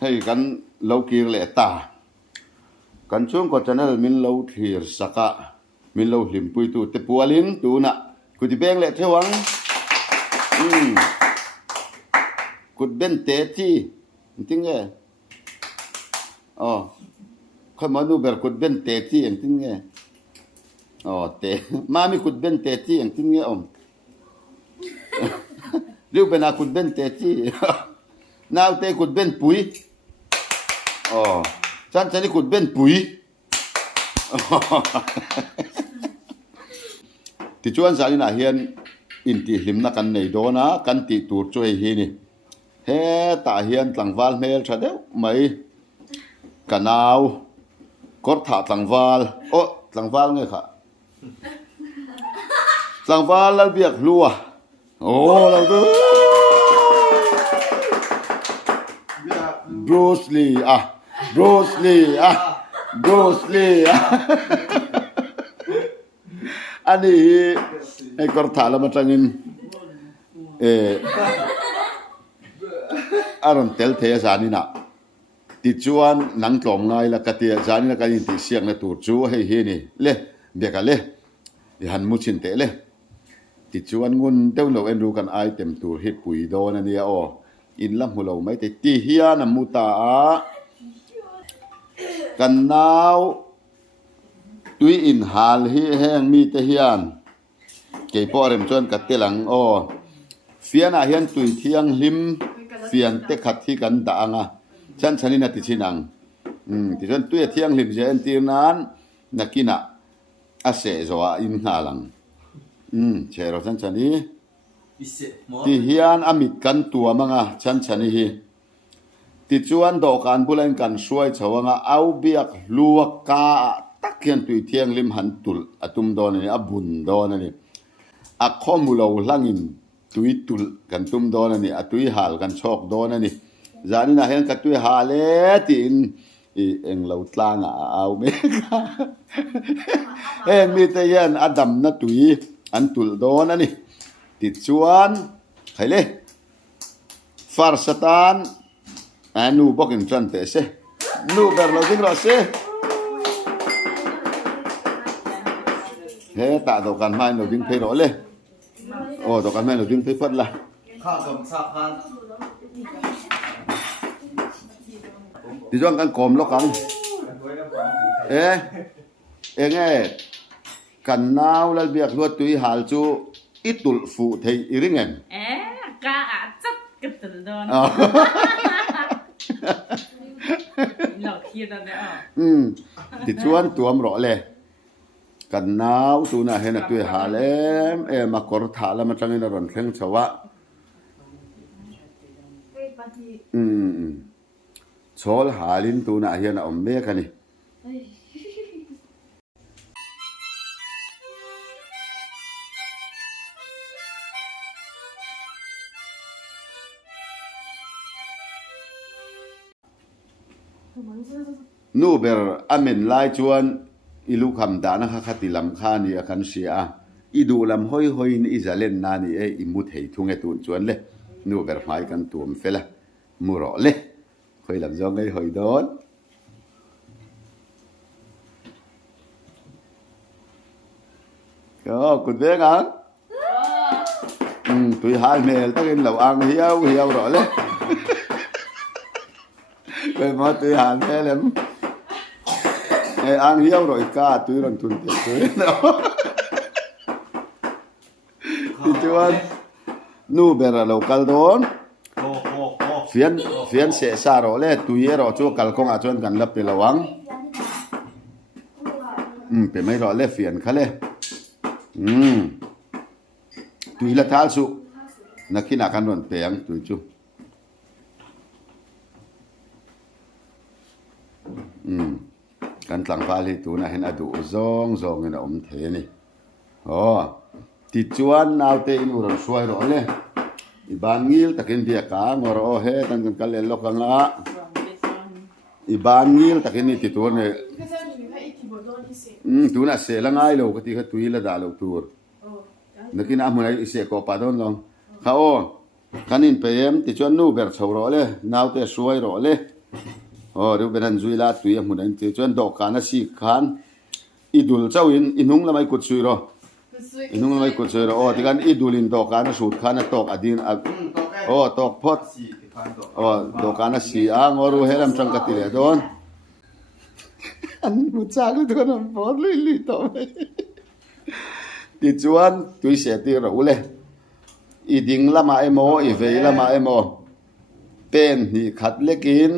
ให้กันเรากีร์เลตากันช่วงก็จะนั่นมินเราเทียร์สักะมินเราหิมปุยตูเตปัวลินตูน่ะกุดเบงเลเทวังกุดเบนเตจีจริงไงอ๋อค่อยมาดูแบบกุดเบนเตจีจริงไงอ๋อเตมามีกุดเบนเตจีจริงไงอมเรียกเป็นอากุดเบนเตจีน่าเตกุดเบนปุยอ๋อฉันนี่กุดเบนปุยที่ชวนสารินาเฮียนอินติหิมนักกันในโดนะกันติตูดช่วยฮีนี่เฮตาเฮียนตังวาลเมลชาเดวไม่กันเอากดถาตังวาลโอ้ตังวาลไงค่ะตังวาลแล้วเบียกลัวโอ้เราดูบรูซลีอ่ะบรูซลีอ่ะบรูซลีอ่ะอันนี้ไอ้กอร์ถาแล้วมาจังอินอารมณ์เตลเทสานี่นะติดชวนหนังกล่องไงละกติยาสานี่ละกันยินติเสียงในตูดจูให้เฮนี่เล่เบียกันเล่หันมุชินเตเล่ติดชวนงุนเต้าเราเอ็นรู้กันไอเต็มตัวให้ปุ๋ยโดนอันนี้อ๋ออินลำหัวเราไม่แต่ตีเฮียนมุตากันนาวตุยอินหาลฮีแห้งมีแต่เฮียนเกี่ยปอเรมชวนกัดเตลังอ๋อเฟียนอาเฮียนตุยเที่ยงลิมเฟียนเตขัดที่กันด่างอ่ะฉันนี่นาติชินังที่ฉันตุยเที่ยงลิมเจนตีนั้นนักกินะอาเสจว่าอินหาลังเชื่อเราฉันนี่ที่เฮียนอามิดกันตัวมั้งอ่ะฉันนี่ฮีติดชวนดอกการบุเรนกันช่วยชาวงาเอาเบียกลัวกาตักเขียนตุยเที่ยงลิมหันตุลอตุมโดนนี่อบุญโดนนี่อักข้อมูลเราลังอินตุยตุลกันตุมโดนนี่อตุยหาลกันชอกโดนนี่จานี่นะเห็นกันตุยหาเลตินเอ็งเราตลางเอาเมกาเอ็งมีแต่ยันอดัมนะตุยอันตุลโดนนี่ติดชวนใครเลยฟาร์สตานนูบอกอินทรันเตเซนูเบอร์เราดิ้งเราเซเฮ้ตาตัวกันไม่เราดิ้งเพลย์เลยโอ้ตัวกันไม่เราดิ้งเพลย์พัดละข้าวกับซาพานที่ช่วงกันกลมแล้วกันเอ็งกันนาวแล้วเบียกลวดตุยหาลจูอิตุลฟูเทอีริงเงินกะจัดกระตุ้นโดนหลอกคิดอะไรอ๋อติดชวนตัวมรอเลยกันนาวตูน่ะเห็นตัวหาเลมมากรถหาแล้วมันจังอินรอนเครื่องชวะโชลหาลินตูน่ะเห็นอมเมกันนี่นูเบอร์อเมนไลชวนอิลูคำดานะขัดติลำคานี่อากันเสียอีดูลำห้อยนี่อิจะเล่นนานี่อิมุดเหตุงเอตุนชวนเลยนูเบอร์หมายกันตัวมเฟละมูรอเลยคอยลำจงไอ้หอยโดนก็กุดเด้งอ่ะตุยหายเมลตั้งแต่เราอ่างเหี่ยวรอเลยไปมาตุยหายเมลเลยไอ้อ่างเหี่ยวรอยกาตุยรันทุนเตะตุยเนาะที่ชวนนูเบอร์เราคัลโดนเฟียนเสียสารเลยตุยเราชั่วคัลคงอาจวนกันลับไประวังเป็นไม่รอเลยเฟียนเขาเลยตุยละท้าสุนักขี้นักกันวันเปียงตุยจูกันต่างฟ้าที่ตัวน่ะเห็นอดูซองเงินอมเทนี่อ๋อติดชวนนาวเตอินุรันสวยรอเลยอีบานงิลตะกินเดียกางอรอเฮตันกันกันเล่นลกังละอีบานงิลตะกินนี่ติดตัวเนี่ยตัวน่ะเสละง่ายเลยก็ที่เขาตุยละดาลูกตัว นึกนะมื้อไหนเสียก็ปาดอนลองเขาคันนินเปมติจวนนูเบิร์ชาวรอเลยนาวเตสวยรอเลยดูเป็นอันจุยลาตุยมื้อนั้นติจวนดอกกานะสิคันอีดุลเจ้าอินุงละไม่กุดซุยรออินุงละไม่กุดซุยรอที่กันอีดุลินดอกกานะสูดคันตอกอดินตอกพอดดอกกานะสิงอรูเฮลัมจังกติเลดอนอันมุจารุตัวนั้นพอดลิต่อไปติจวนตุยเสียตีเราเลยอีดิ่งละมาเอโมอีเวละมาเอโมเป็นนี่ขัดเล็กิน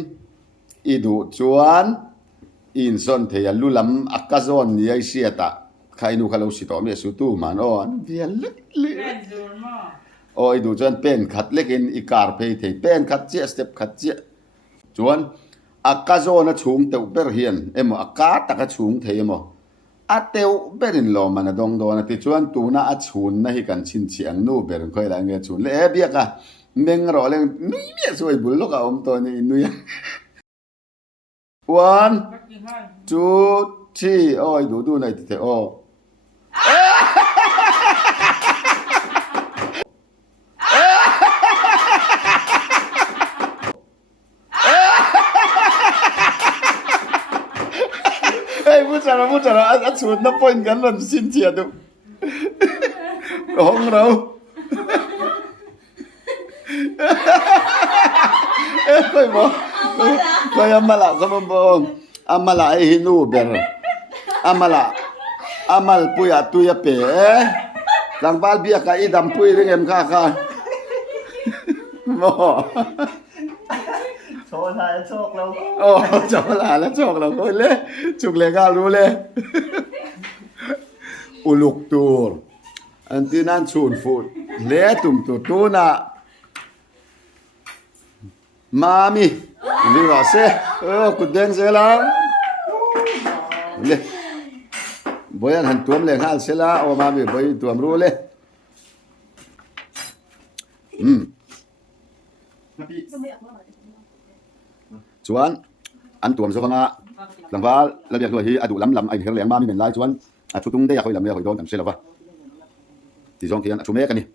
อีดูจวนอินซอนเทียลุลำอักกาซอนนี่ไอเสียตาใครนูขลุ่สิตอมีสุตุมันเบียเล็กเล็กอีดูจวนเป็นขัดเล็กินอีการเพย์เทเป็นขัดเจี๊ยสเต็ปขัดเจี๊ยจวนอักกาซอนชุ่มเตวเปอร์เฮียนเอโมอักกาตะกชุ่มเทียโมอาเตวเบรินโลมันดงโดนติจวนตูน่าอัดชุนนะฮิกันชินเชียงนูเบรินค่อยละเงี้ยชุนเล่เบียกะเมงรอเลยนุยเบียสวยบุลลูกอมตัวนี้นุย one two three ดูหน่อยติเถอะพูดจาระอัดชวนนับปนกันนั่นสินเชียดูห้องเราค่อยบอกค่อยอามาละสมบูรณ์อามาละไอฮินูเบรอามาลปุยตุยเป๋หลังบ้านเบียกับอีดำปุยเรื่องค่ะโมโชว์ทายโชคเรา โชว์ลาแล้วโชคเราคนเลยจุกเลยก็รู้เลยอุลุกตูอันที่นั่นชูนฟูดเละตุ่มตูน่ะมามีนี่รอเซ่กุดเดนเซล่ะเลยบอยหันตัวมเลยฮัลเซล่ะมามีบอยตัวมรู้เลยชวนอันตัวมสฟังอ่ะหลังว่าเราอยากตัวที่อดุล้ำไอ้เรื่องมามีเป็นไรชวนชุดตุ้งได้อยากคุยลำเนี่ยคุยโดนกันเสร็จแล้วปะที่สองเทียนชุมเมกันนี่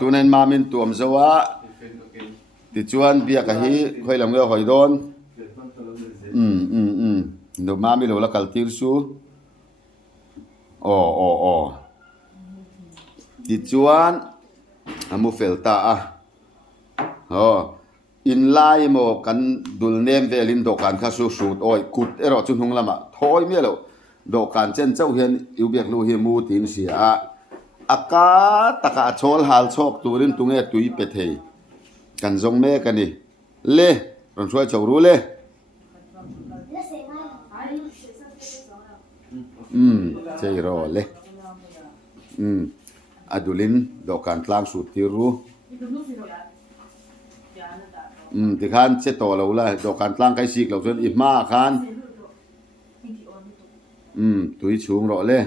ตัวนั้นมามีตัวมสวะที่ชวนเบียกับที่คุยลำเนี่ยคุยโดนเดี๋ยวมามีเราละกัลติร์สูที่ชวนมูเฟลตาอินไลโมกันดูเนมเวลินดอกันข้าสูดกุดจุนหงละมาถอยเมียแล้วดอกันเช่นเจ้าเห็นอิวเบียกลูเฮมูตินเสียอากาตะกะโชลฮัลชอกตูรินตุงตุยเปเทกันจงเมกันนี่เล่เราช่วยเจ้ารู้เล่ใช่รอเล่อดูลินดอกันกลางสุดที่รู้ที่ขันเช็ดต่อเราเลยดอกการตั้งไก่ฉีกเราจนอิบมาขันตุยชูงรอเลย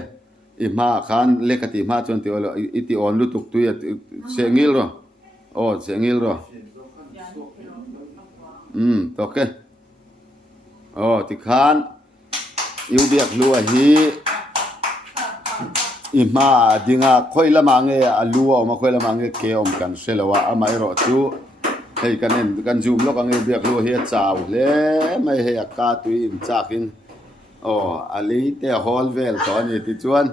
อิบมาขันเล็กติมาจนที่เราอิติออนลุตุกตุยเสียงิลรอเสียงิลรอตอกเกที่ขันอิวเบียกลัวฮีอิมาดิ่งอ่ะค่อยละมังเอลัวมาค่อยละมังเอเกี่ยมกันเสลวะอาไม่รอจูเฮ้ยกันซูมแล้วกันเบียกลัวเฮียจ้าวเลยไม่เฮียกาตุยมจากินอันนี้เตะฮอลเวลตอนนี้ที่จวน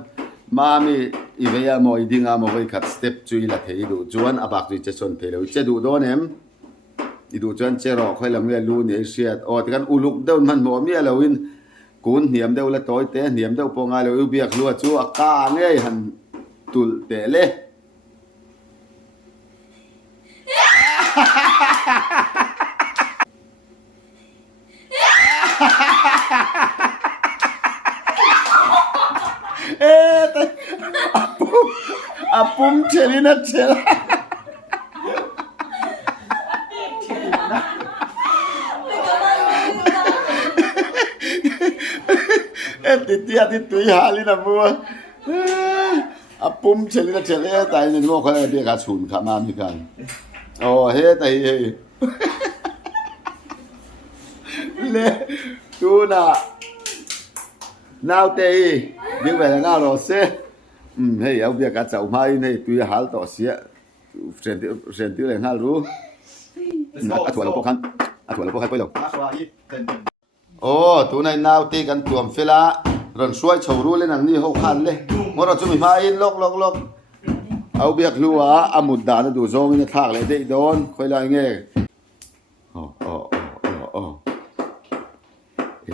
มามีอีเวียมอยดิ่งอ่ะมาไว้ขัดสเต็ปจุยละเทีดูจวนอาบักจุยจะชนเทเลจะดูโดนเอ็มอีดูจวนเจรอค่อยละเมียลูเนี่ยเสียดที่กันอุลุกเดินมันหมอเมียเราวินกูนเหนียมเดียวละตัวเตะเหนียมเดียวปงไงเราเบียกลัวจูอากาเงี้ยหันตุลเตะเลยapum celina cela titia titui halina bua apum celina cela tai ni mo kha dia ka chun kha ma mi kan he tai he le tu na now te đi về là nào rồi xe hey au bia ka chau mai nei tui hal to sia sen ti le hal ru a thua lo po khan poi lo tu nai nau ti kan tuam fela ron suai chau ru le nang ni ho khan le mo ro chu mi mai lok au biak lua amut da na du zong ni thak le dei don khoi lai nge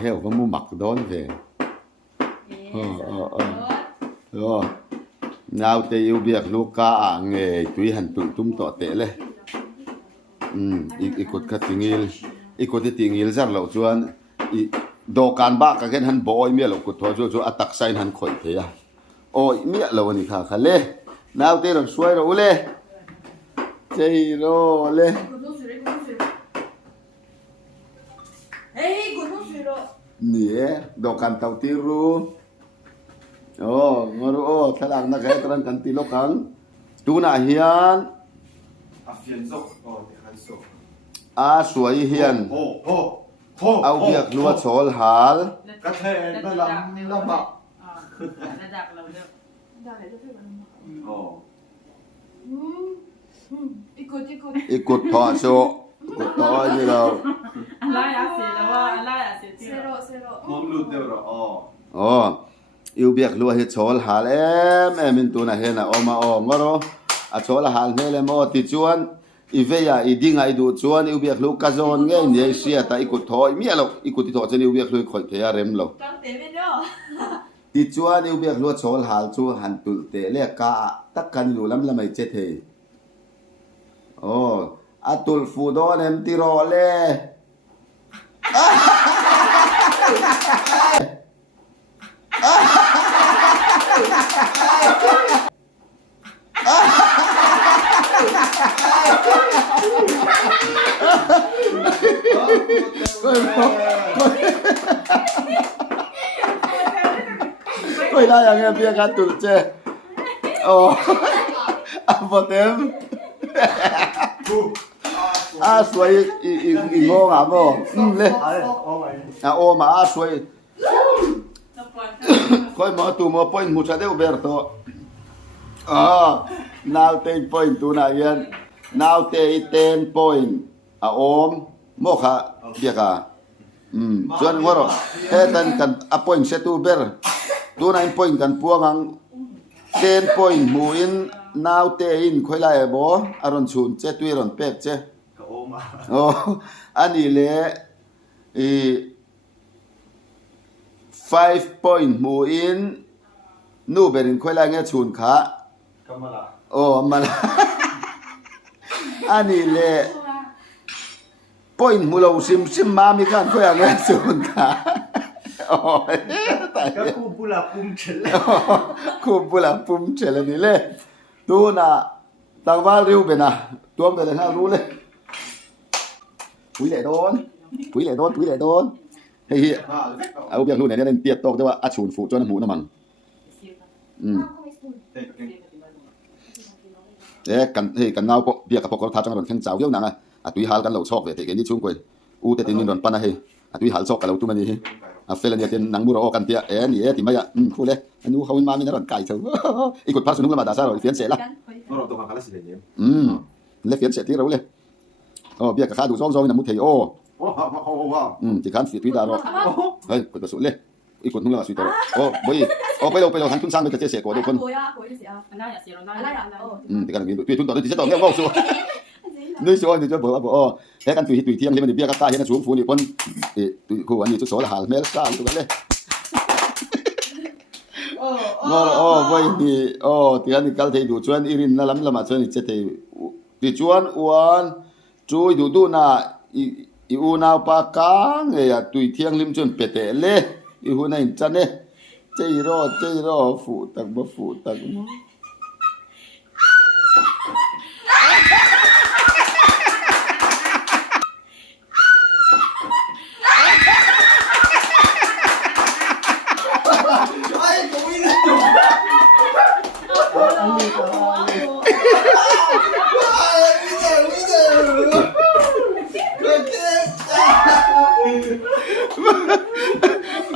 heo có mua mặc đón về nào thì yêu việc lúc cả nghề túi hành tụi tum tọt tệ lên ikut cái tiếng il ra lâu chuan đồ can bạc cái hắn bội miệng lâu cột thôi cho attack sign hắn khỏi thế à ôi miệng lâu này khá lê nào thì rồi xuôi rồi lê chơi rồi lê nè đồ can tàu tiru ngoro thalang na kaya trang kan tilo kang tu na hian a suai hian au biak lua chol hal cái thề nó làm bạc ikut tho so ikut tho như đâu không lụt đều rồi yêu biak lua hi chol hal em in tu na he na oma ngoro a chol hal ne le mo ti chuan iveya idinga idu chuan yêu biak lu ka zon nge ni sia ta ikut thoi mi lo ikut ti tho chen yêu biak lu khoi the ya rem lo ti chuan yêu biak lu chol hal chu han tul te le ka tak kan lu lam lamai che the atul fu don em ti ro le Ôi đây là nghe bia gan tụt chê một em suy ngon à mô lên mà suy coi mà tụ mà point một sao Roberto now 10 point tu na yan now 10 point mo kha bia ka chuan ngoro tan kan a point se tu ber tu 9 point kan puang ang 10 point mu in now in khoi lai bo aron chun che tu ron pek che ani le 5 point mu in nu berin khoi lai nge chun kha mala ani le point mulo sim mami kan khoi ang nge chun kha cái khu bula pum chele ni le tu na tang va riu be na tuam be na ru le quý lệ đón hey au biak lu ne nên tiệt tok de wa a chun fu cho na mu na mang kan nau po biak ka pok tha chang ron kheng chau deu na a tui hal kan lo chok ve te gen ni chung koi u te tin ron pan a he a tui hal chok ka lo tu mani a fel ni ten nang mu ro kan tia ni ti mai khu le anu hawin ma mi na ron kai chau ikut par sunung la ma da sa ro fian se la nó to ka la si le le fian se ti ro le biak ka kha du zong na mu thei chỉ khán phía tùy đà rồi đây quật số lên ít quật nung là suy tao bây giờ hắn thun sang bây giờ chia sẻ của đôi con thì cái này tùy thun tao thì sẽ tao nghe ngon số nơi số thì cho bữa thế căn tùy thiêng thì mình bia các ta hiện xuống phú thì con tùy cô anh chút số là hàng mét sao tụi cái bây thì thì anh cái thấy đủ chuyên irin na lắm là mà chuyên thì thì chuyên uan chui đủ na iunaw pa ka ngeya tui thiang lim chun pete le ihu na in chane cheiro fu tak ba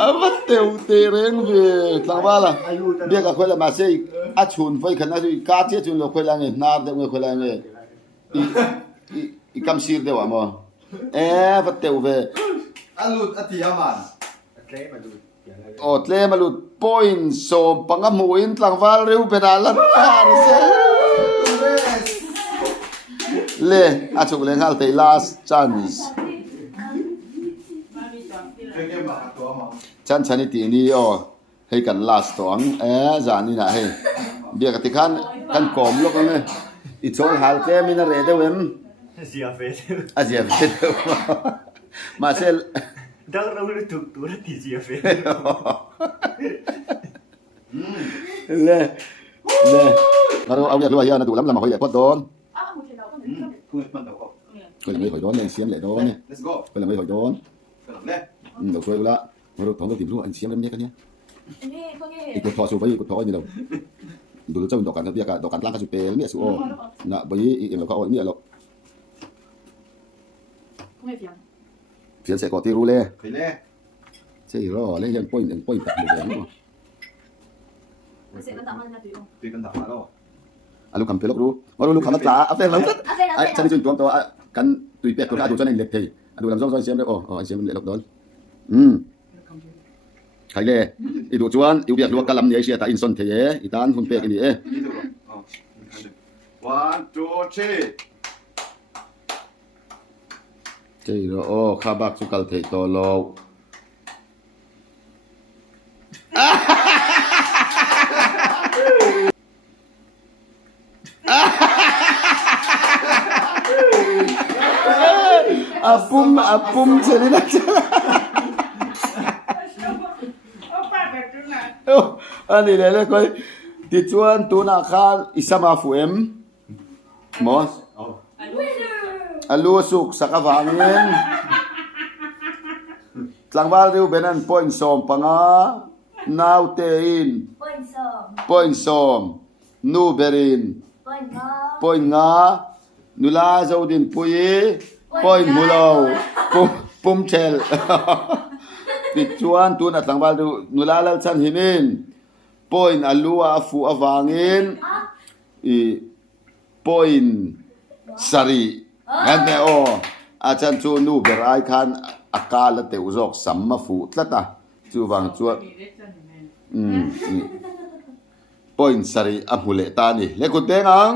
amat teu tereng ve tang bala dia ka khoi la ma sei a chun foi khana ju ka che chun lo khoi la nge nar de nge khoi la nge i kam sir de wa mo va teu ve อันหลุดอธิยามัน o tle ma lut point so panga muin tlang wal reu penala par se le a chuk le ngal te last chance เรื่องเกมหมาตัวหมอ chan chani ti ni o hei kan last tong za ni na he bia ka ti khan kan kom lok nge i chol hal te min re de wem Sia fet. azia fe ma sel Dang ra lu tuk tu ra ti sia fet. le ngaro au ya lu ya na du lam lam hoi le pot don คุยมันเดี๋ยวก็ ko le mai hoi don nen siam le don ne let's go ko le mai hoi don กระโดดเล่ đâu xuôi la ngaro thong do tim lu an siam lem ne ka ne i ko tho su bai ko tho ni lo du lu chau dokan bia ka dokan lang ka su pe mi su o na bai i em lo ka o mi lo phiền sẽ có tiêu ru le เคยเล่ ใช่รอเลยยังป้อยตักหมดเลยเนาะ ตีกันด่ามาแล้ว อ่ะลูกคำเพลกรู้ว่าลูกคำนักจ่าเอาเฟ้เราไอ้ฉันนี่จุนตัวกันตุยเป็ดตัวดูจนไอ้เล็กทีดูลำซ้อนเสียมเลยโอ้ไอ้เสียมเล็กโดนใครเลยอีดูจวนอีเบียกดูกะลำเนี่ยเสียตาอินซอนเทียอีตานคุณเป็กนี่เอ๊ะ นี่ดูอ๋อone two three ใช่รอโอ้ข้าบักสุกัลเทโตโลapum jadi nak ani lele koi tichuan tuna khan isama fuem mos alu suk sakawangin tlangwal riu benan point som panga now tein point som nu berin point nga nula zodin puyi point mulo pum chel tichuan tuna tlangwal riu nula lal chan himin point alua fu awangin i point sari ngante o achan chu nu berai khan akala te uzok samma fu tlata chu wang chu point sari amule ta ni le ku tengang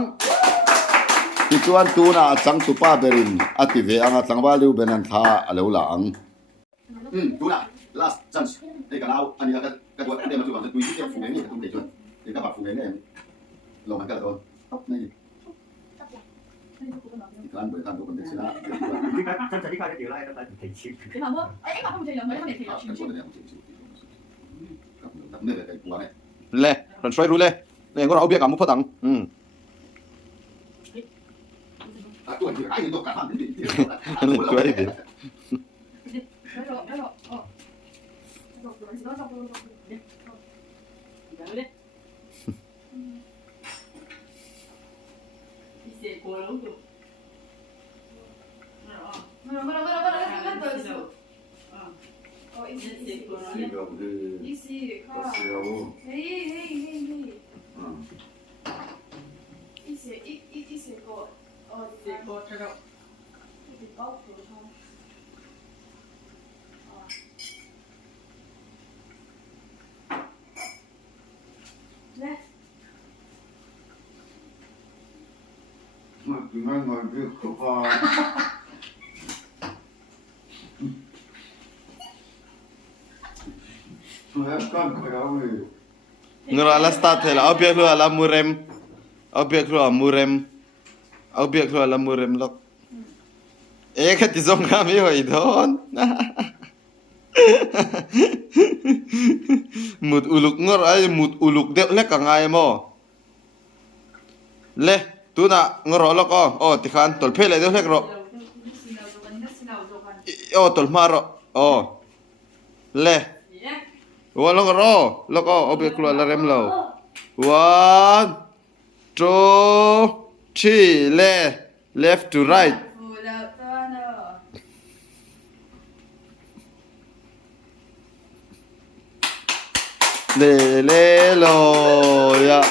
tichuan tu na chang tu pa berin ati ve anga tlangwa lu benan tha alo lang tu na last chance te kalau ani ka dua te ma chu wang tu yi te fu ngai ni ka tu te chuan te ka ba fu ngai ne lo man ka don nei kan bởi kan tu kon te sila Chân chân đi khai cái điều này nó là thành chịu. le ran soi ru le le ngor au bia kam pho tang Quay đi. Ngora ala start hela obiak lu ala murem obiak lu ala murem lok ka ti zong kami hoi don mut uluk ngor ay mut uluk de le ka ngai mo le tu na ngoro lok o ti khan tol phele de lek ro o tol maro o le Walang ro, loko obiak keluar larem lo. 1, 2, 3, left to right. Le lo ya.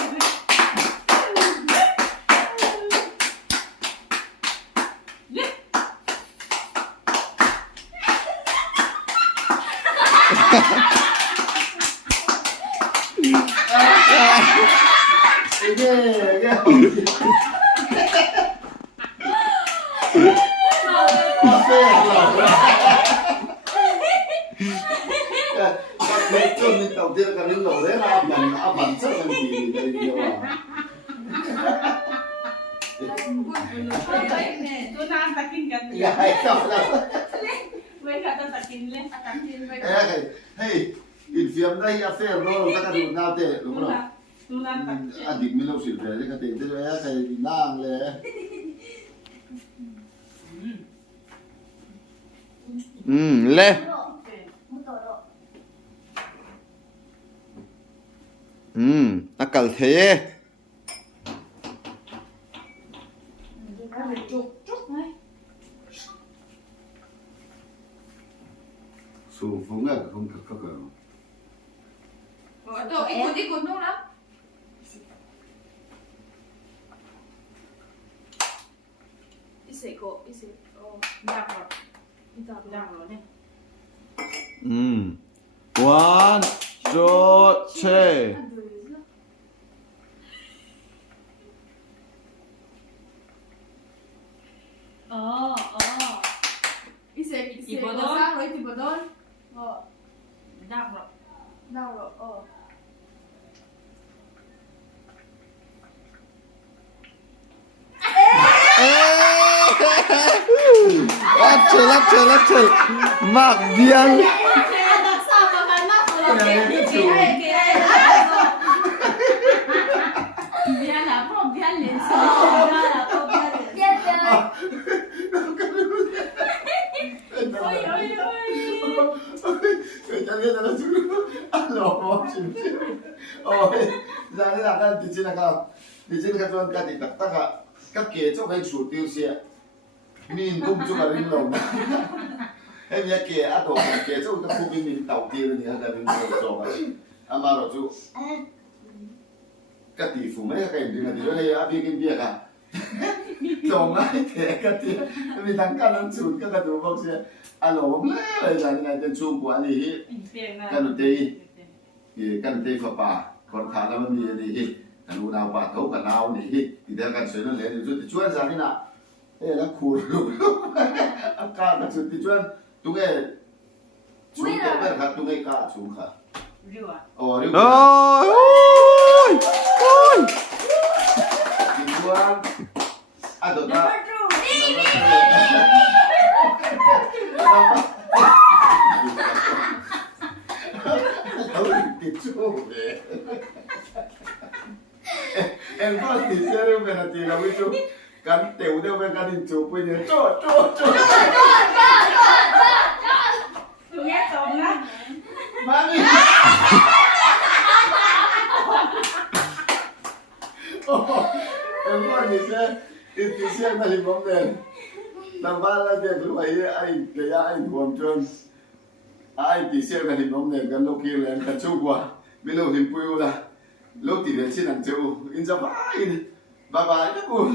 Trong những đầu tiên là những đầu đấy là áp bản rất là gì đây nhiều à. Tôiนั่งตะกินกัน Dạ hay sao đâu. เว้ยค่ะจะตะกินเลยตะกินไป Hey, in phim đây à phim nó ta cái đồ nào thế đúng không? ดูนั่งตะกิน À định mình lâu xỉu về cái tiền thế đấy cái nangเลย. Le. Akal thế. Su phúng là không cực không cực. Rồi, ít cuốn đúng lắm. Ít sợi cổ. ดักหรอดักหรอเนี่ย One, two, three. Ít sợi Ít bộ có đôi. sao rồi thì bộ đôi. ดักหรอ Nào rồi, Lát chơi. Mạc biếng. Đặt sao mà bán mắt rồi kìa Bia là không bia liền sao Bia là không bia liền Ôi ôi ôi Người ta biết là nó chú ăn lỗ chịu. Ôi, ra thế là cái tí trên là cao. Tí trên là cái cái thì tắc à. Các kế cho cái chủ tiêu xe. Mình cũng chung là linh lồng. Em nhớ kế á tổ kế cho cái khu mình đầu tiên thì là linh lồng rồi. À mà rồi chú. Cái tỷ phú mấy cái gì là tí đây á biết cái việc à. Chồng ai thế cái tỷ. Mình đang cái năng chuột cái đồ bốc xe. À lỗ mấy lời rằng là chân chung của anh ấy. เปียกนะ Kan uti kan uti fa pa kon tha na man ni hi kan u naw pa tho kan naw ni hi ti da kan soi na le ni ti chuan sa ni na e la khu lu a ka ka chu ti chuan tu ge chu te ba ka tu ge ka chu kha เรือ o ri Ôi. ti chuan a do ta ti chu em có thì sẽ đem về là thì là với chú cắn tiểu đeo về cắn hình chú bây giờ chô ตัวแย่ตรงนะ má đi em có thì sẽ là hình bóng đèn làm ba là việc lúc ấy anh để anh buồn trơn anh thì sẽ là hình bóng đèn gần lúc kia là em cần chú qua bây giờ hình bùi là lúc thì đến xin ăn chú in ra bye bye bye các cô